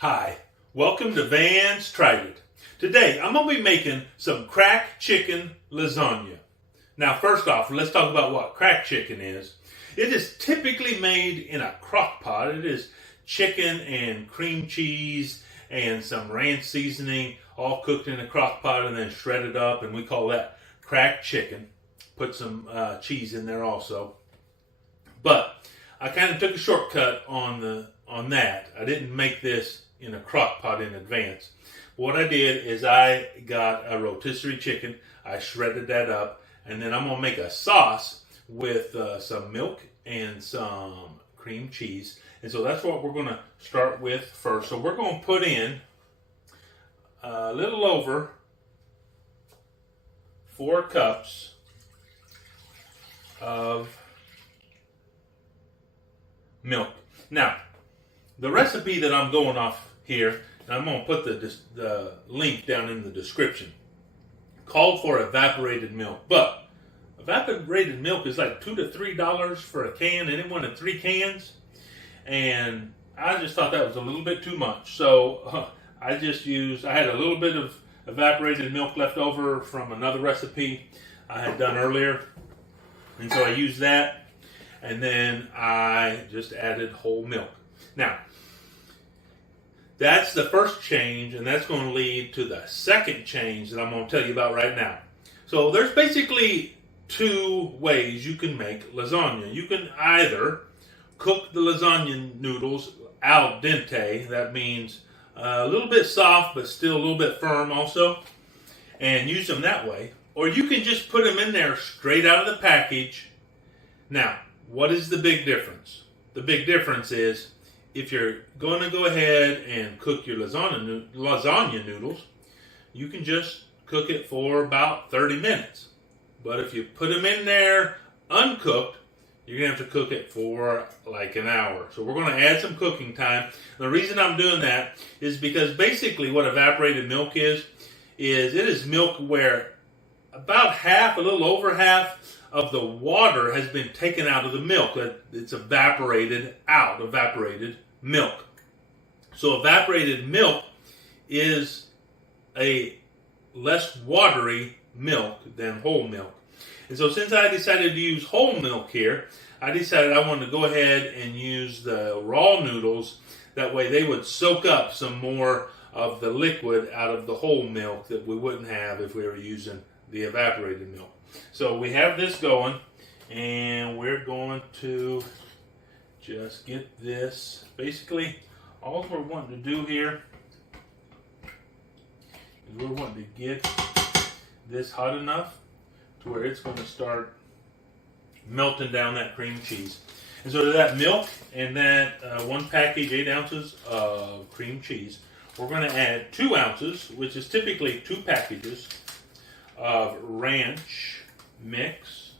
Hi, welcome to Vance Tried It. Today, I'm going to be making some crack chicken lasagna. Now, first off, let's talk about what crack chicken is. It is typically made in a crock pot. It is chicken and cream cheese and some ranch seasoning, all cooked in a crock pot and then shredded up, and we call that crack chicken. Put some cheese in there also. But I kind of took a shortcut on that. I didn't make this in a crock pot in advance. What I did is I got a rotisserie chicken, I shredded that up, and then I'm going to make a sauce with some milk and some cream cheese. And so that's what we're going to start with first. So we're going to put in a little over 4 cups of milk. Now, the recipe that I'm going off here, and I'm going to put the link down in the description, called for evaporated milk. But evaporated milk is like $2 to $3 for a can, and it wanted 3 cans. And I just thought that was a little bit too much. So I had a little bit of evaporated milk left over from another recipe I had done earlier. And so I used that. And then I just added whole milk. Now, that's the first change, and that's going to lead to the second change that I'm going to tell you about right now. So there's basically 2 ways you can make lasagna. You can either cook the lasagna noodles al dente, that means a little bit soft but still a little bit firm also, and use them that way. Or you can just put them in there straight out of the package. Now, what is the big difference? The big difference is if you're going to go ahead and cook your lasagna noodles, you can just cook it for about 30 minutes. But if you put them in there uncooked, you're going to have to cook it for like an hour. So we're going to add some cooking time. The reason I'm doing that is because basically what evaporated milk is it is milk where about half, a little over half, of the water has been taken out of the milk. It's evaporated milk. So evaporated milk is a less watery milk than whole milk. And so since I decided to use whole milk here, I decided I wanted to go ahead and use the raw noodles. That way they would soak up some more of the liquid out of the whole milk that we wouldn't have if we were using the evaporated milk. So we have this going, and we're going to just get this. Basically, all we're wanting to do here is we're wanting to get this hot enough to where it's going to start melting down that cream cheese. And so to that milk and that 1 package, 8 ounces of cream cheese, we're going to add 2 ounces, which is typically 2 packages, of ranch mix.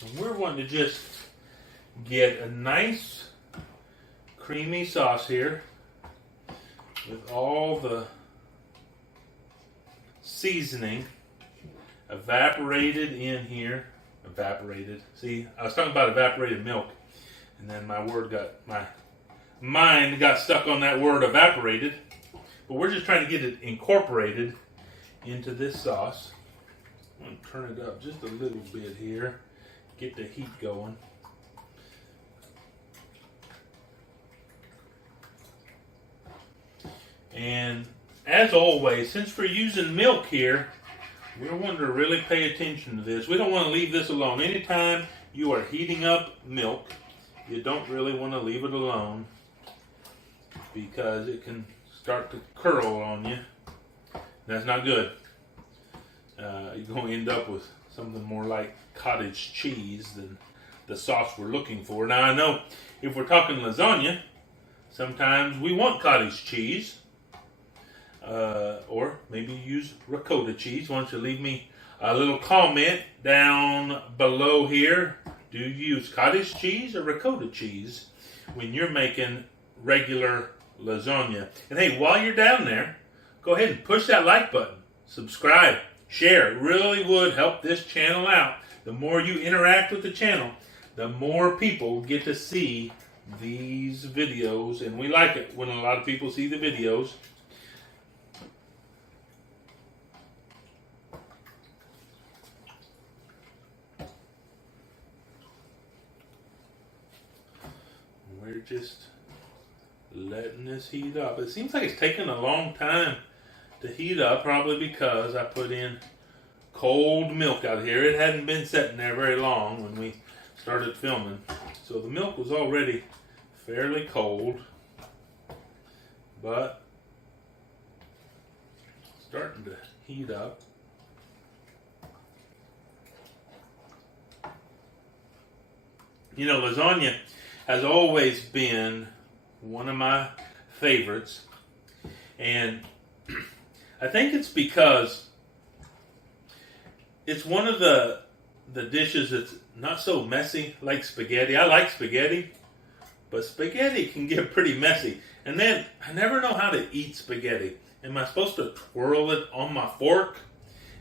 And we're wanting to just get a nice creamy sauce here with all the seasoning evaporated in here. Evaporated. See, I was talking about evaporated milk, and then my mind got stuck on that word evaporated. But we're just trying to get it incorporated into this sauce. I'm going to turn it up just a little bit here. Get the heat going. And as always, since we're using milk here, we want to really pay attention to this. We don't want to leave this alone. Anytime you are heating up milk, you don't really want to leave it alone because it can start to curl on you. That's not good. You're going to end up with something more like cottage cheese than the sauce we're looking for. Now, I know if we're talking lasagna, sometimes we want cottage cheese. Or maybe use ricotta cheese. Why don't you leave me a little comment down below here. Do you use cottage cheese or ricotta cheese when you're making regular Lasagna. And hey, while you're down there, go ahead and push that like button. Subscribe. Share. It really would help this channel out. The more you interact with the channel, the more people get to see these videos. And we like it when a lot of people see the videos. We're just letting this heat up. It seems like it's taking a long time to heat up, probably because I put in cold milk out here. It hadn't been sitting there very long when we started filming. So the milk was already fairly cold, but starting to heat up. You know, lasagna has always been one of my favorites, and I think it's because it's one of the dishes that's not so messy like spaghetti. I like spaghetti, but spaghetti can get pretty messy. And then I never know how to eat spaghetti. Am I supposed to twirl it on my fork?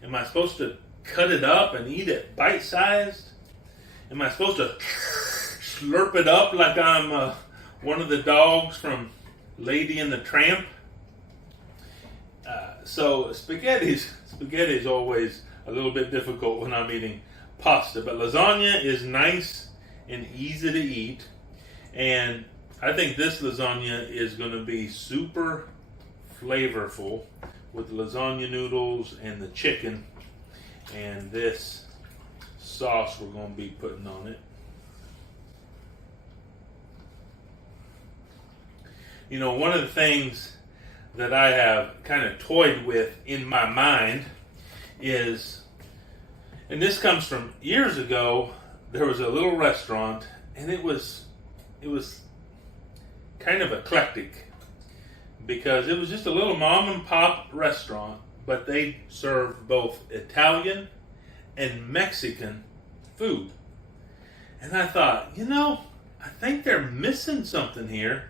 Am I supposed to cut it up and eat it bite-sized? Am I supposed to slurp it up like I'm one of the dogs from Lady and the Tramp? So spaghetti is always a little bit difficult when I'm eating pasta. But lasagna is nice and easy to eat. And I think this lasagna is going to be super flavorful with lasagna noodles and the chicken and this sauce we're going to be putting on it. You know, one of the things that I have kind of toyed with in my mind is, and this comes from years ago, there was a little restaurant, and it was kind of eclectic, because it was just a little mom and pop restaurant, but they served both Italian and Mexican food. And I thought, you know, I think they're missing something here,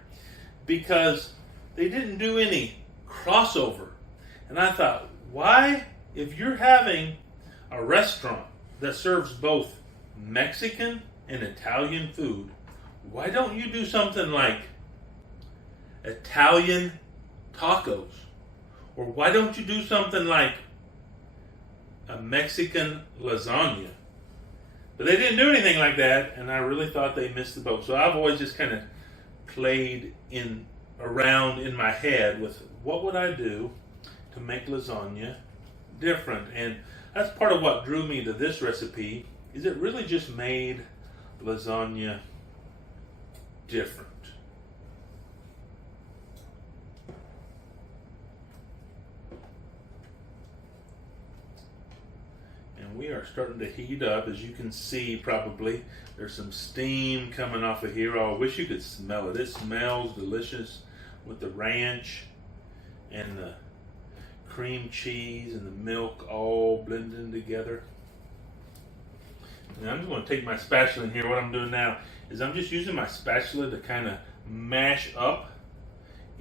because they didn't do any crossover. And I thought, why, if you're having a restaurant that serves both Mexican and Italian food, why don't you do something like Italian tacos? Or why don't you do something like a Mexican lasagna? But they didn't do anything like that, and I really thought they missed the boat. So I've always just kind of played around in my head with what would I do to make lasagna different. And that's part of what drew me to this recipe, is it really just made lasagna different. And we are starting to heat up, as you can see probably. There's some steam coming off of here. Oh, I wish you could smell it. It smells delicious with the ranch and the cream cheese and the milk all blending together. And I'm just going to take my spatula in here. What I'm doing now is I'm just using my spatula to kind of mash up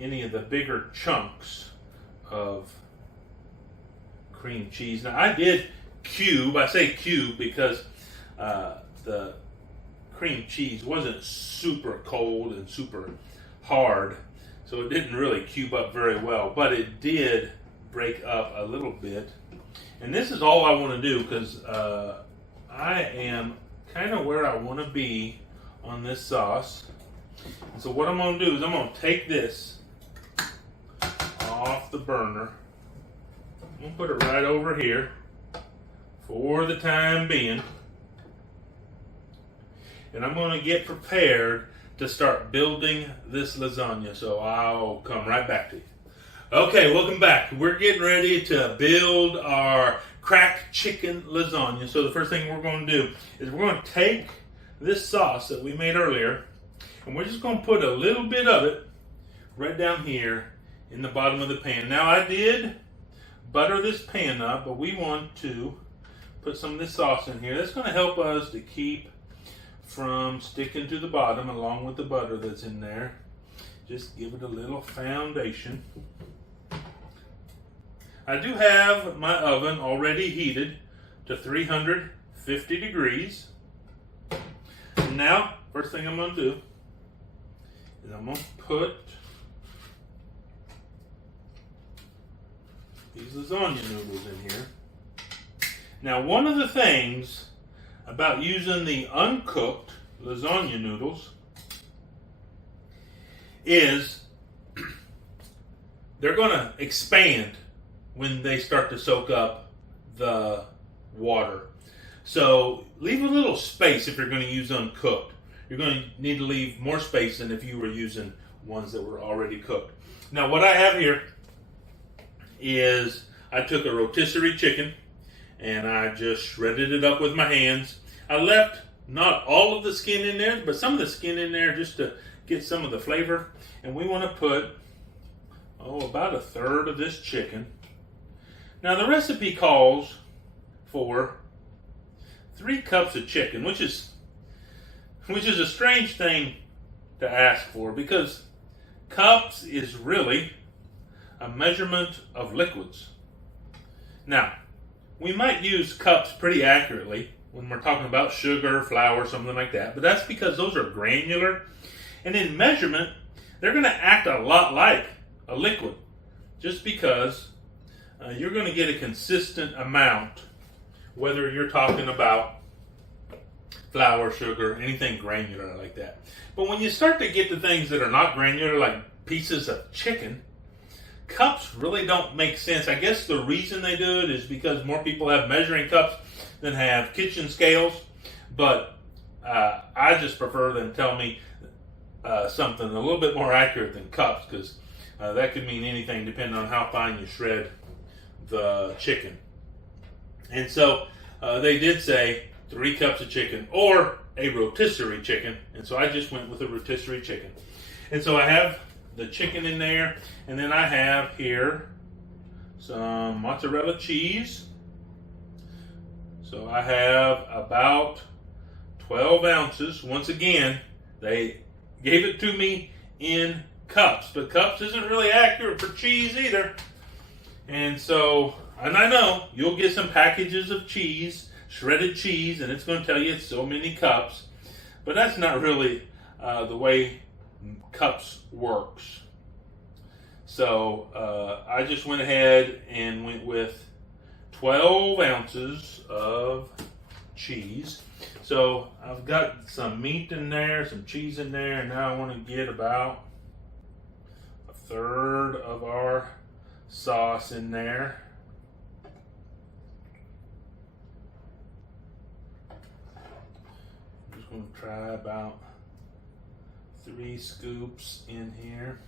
any of the bigger chunks of cream cheese. Now I did cube. I say cube because the cream cheese wasn't super cold and super hard, so it didn't really cube up very well, but it did break up a little bit. And this is all I want to do, because I am kind of where I want to be on this sauce. And so what I'm going to do is I'm going to take this off the burner. I'm going to put it right over here for the time being. And I'm going to get prepared to start building this lasagna. So I'll come right back to you. Okay, welcome back. We're getting ready to build our crack chicken lasagna. So the first thing we're going to do is we're going to take this sauce that we made earlier, and we're just going to put a little bit of it right down here in the bottom of the pan. Now I did butter this pan up, but we want to put some of this sauce in here. That's going to help us to keep from sticking to the bottom along with the butter that's in there. Just give it a little foundation. I do have my oven already heated to 350 degrees. And now, first thing I'm going to do is I'm going to put these lasagna noodles in here. Now, one of the things about using the uncooked lasagna noodles is they're going to expand when they start to soak up the water. So leave a little space if you're going to use uncooked. You're going to need to leave more space than if you were using ones that were already cooked. Now what I have here is I took a rotisserie chicken and I just shredded it up with my hands. I left not all of the skin in there, but some of the skin in there just to get some of the flavor. And we want to put, about a third of this chicken. Now the recipe calls for 3 cups of chicken, which is a strange thing to ask for because cups is really a measurement of liquids. Now, we might use cups pretty accurately when we're talking about sugar, flour, something like that, but that's because those are granular, and in measurement, they're going to act a lot like a liquid, just because you're going to get a consistent amount, whether you're talking about flour, sugar, anything granular like that. But when you start to get to things that are not granular, like pieces of chicken, cups really don't make sense. I guess the reason they do it is because more people have measuring cups than have kitchen scales, but I just prefer them tell me something a little bit more accurate than cups, because that could mean anything depending on how fine you shred the chicken. And so they did say 3 cups of chicken or a rotisserie chicken, and so I just went with a rotisserie chicken. And so I have the chicken in there, and then I have here some mozzarella cheese. So I have about 12 ounces. Once again, they gave it to me in cups, but cups isn't really accurate for cheese either. And so, and I know you'll get some packages of cheese, shredded cheese, and it's going to tell you it's so many cups, but that's not really the way cups works. So I just went ahead and went with 12 ounces of cheese. So I've got some meat in there, some cheese in there, and now I want to get about a third of our sauce in there. I'm just going to try about 3 scoops in here.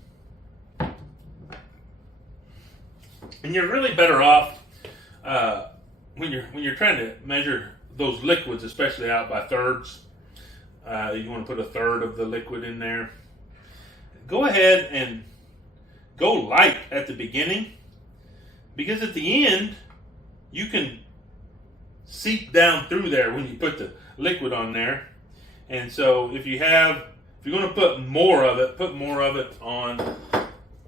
And you're really better off when you're trying to measure those liquids, especially out by thirds. You want to put a third of the liquid in there. Go ahead and go light at the beginning, because at the end you can seep down through there when you put the liquid on there. And so if you're going to put more of it on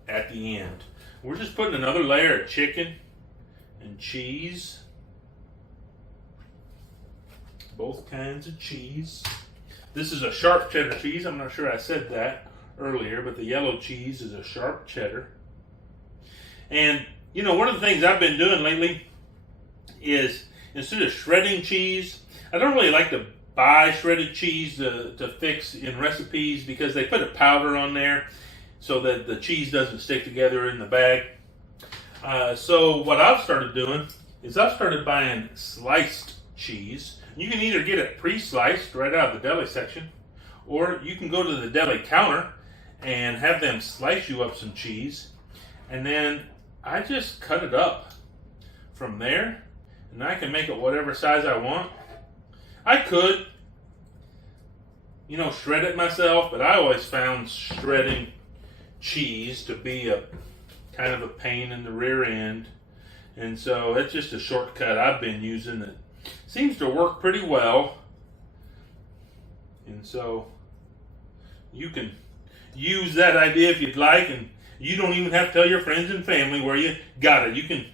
at the end. We're just putting another layer of chicken and cheese. Both kinds of cheese. This is a sharp cheddar cheese. I'm not sure I said that earlier, but the yellow cheese is a sharp cheddar. And, you know, one of the things I've been doing lately is, instead of shredding cheese, I don't really like to buy shredded cheese to fix in recipes, because they put a powder on there so that the cheese doesn't stick together in the bag. So what I've started doing is I've started buying sliced cheese. You can either get it pre-sliced right out of the deli section, or you can go to the deli counter and have them slice you up some cheese, and then I just cut it up from there, and I can make it whatever size I want. I could, shred it myself, but I always found shredding cheese to be a kind of a pain in the rear end, and so it's just a shortcut I've been using that seems to work pretty well. And so you can use that idea if you'd like, and you don't even have to tell your friends and family where you got it. You can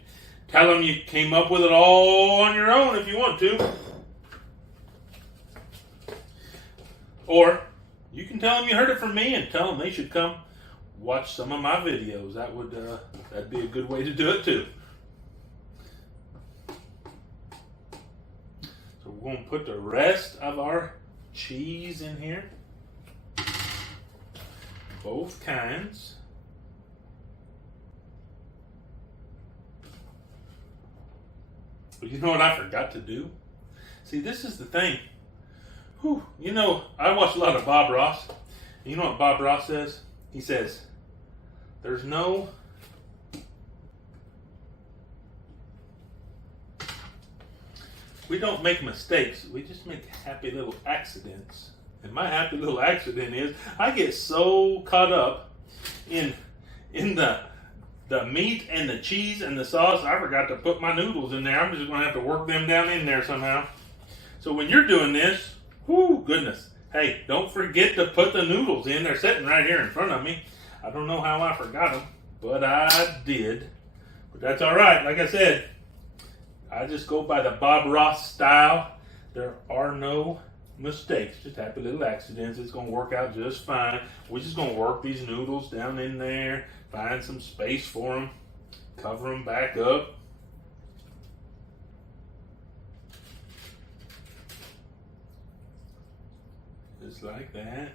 tell them you came up with it all on your own if you want to. Or you can tell them you heard it from me and tell them they should come watch some of my videos. That'd be a good way to do it too. So we're going to put the rest of our cheese in here. Both kinds. But you know what I forgot to do? See, this is the thing. Whew, you know, I watch a lot of Bob Ross. You know what Bob Ross says? He says, we don't make mistakes. We just make happy little accidents. And my happy little accident is I get so caught up in the meat and the cheese and the sauce, I forgot to put my noodles in there. I'm just going to have to work them down in there somehow. So when you're doing this, whoo, goodness. Hey, don't forget to put the noodles in. They're sitting right here in front of me. I don't know how I forgot them, but I did. But that's all right. Like I said, I just go by the Bob Ross style. There are no mistakes, just happy little accidents. It's going to work out just fine. We're just going to work these noodles down in there, find some space for them, cover them back up. Just like that.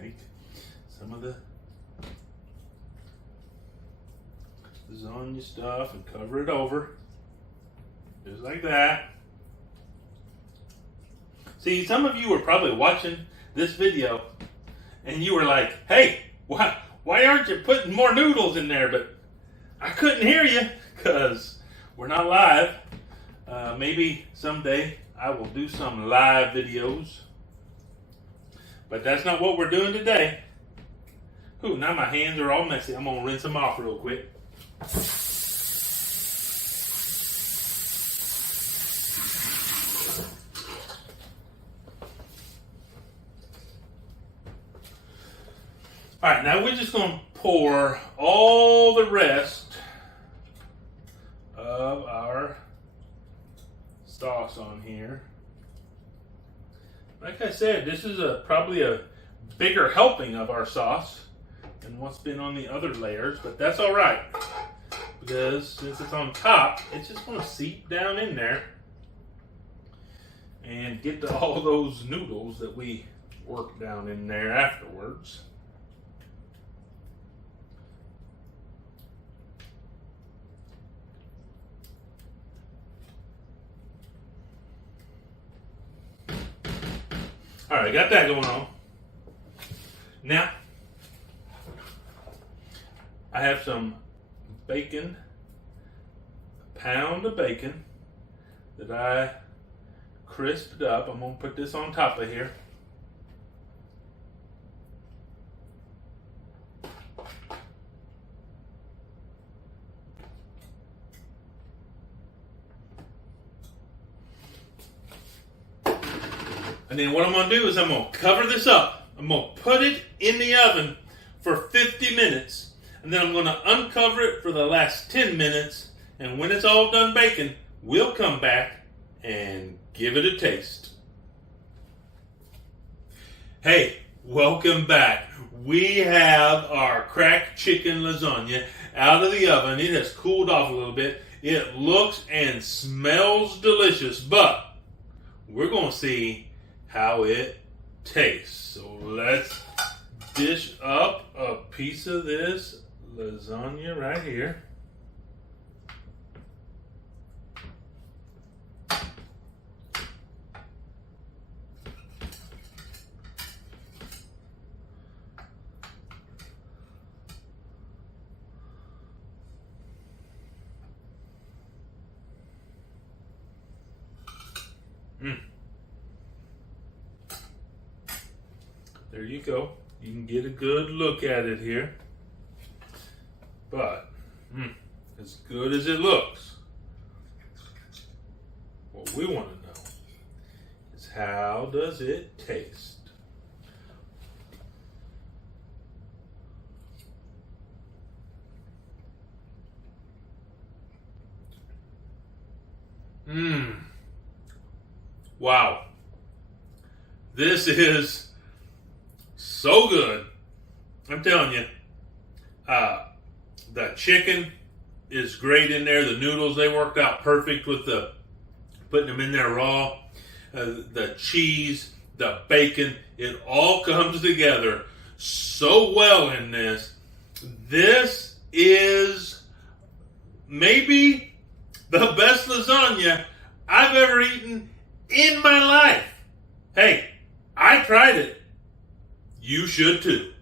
Take some of the lasagna stuff and cover it over. Just like that. See, some of you were probably watching this video and you were like, hey, why aren't you putting more noodles in there? But I couldn't hear you because we're not live. Maybe someday I will do some live videos. But that's not what we're doing today. Ooh, now my hands are all messy. I'm going to rinse them off real quick. All right, now we're just going to pour all the rest of our sauce on here. Like I said, this is probably a bigger helping of our sauce than what's been on the other layers, but that's all right because since it's on top, it's just going to seep down in there and get to all those noodles that we worked down in there afterwards. All right, got that going on. Now, I have some bacon, a pound of bacon that I crisped up. I'm going to put this on top of here. And then what I'm going to do is I'm going to cover this up. I'm going to put it in the oven for 50 minutes. And then I'm going to uncover it for the last 10 minutes. And when it's all done baking, we'll come back and give it a taste. Hey, welcome back. We have our cracked chicken lasagna out of the oven. It has cooled off a little bit. It looks and smells delicious, but we're going to see how it tastes. So let's dish up a piece of this lasagna right here. There you go. You can get a good look at it here. But, as good as it looks. What we want to know is, how does it taste? Wow. This is so good. I'm telling you, the chicken is great in there. The noodles, they worked out perfect with putting them in there raw. The cheese, the bacon, it all comes together so well in this. This is maybe the best lasagna I've ever eaten in my life. Hey, I tried it. You should too.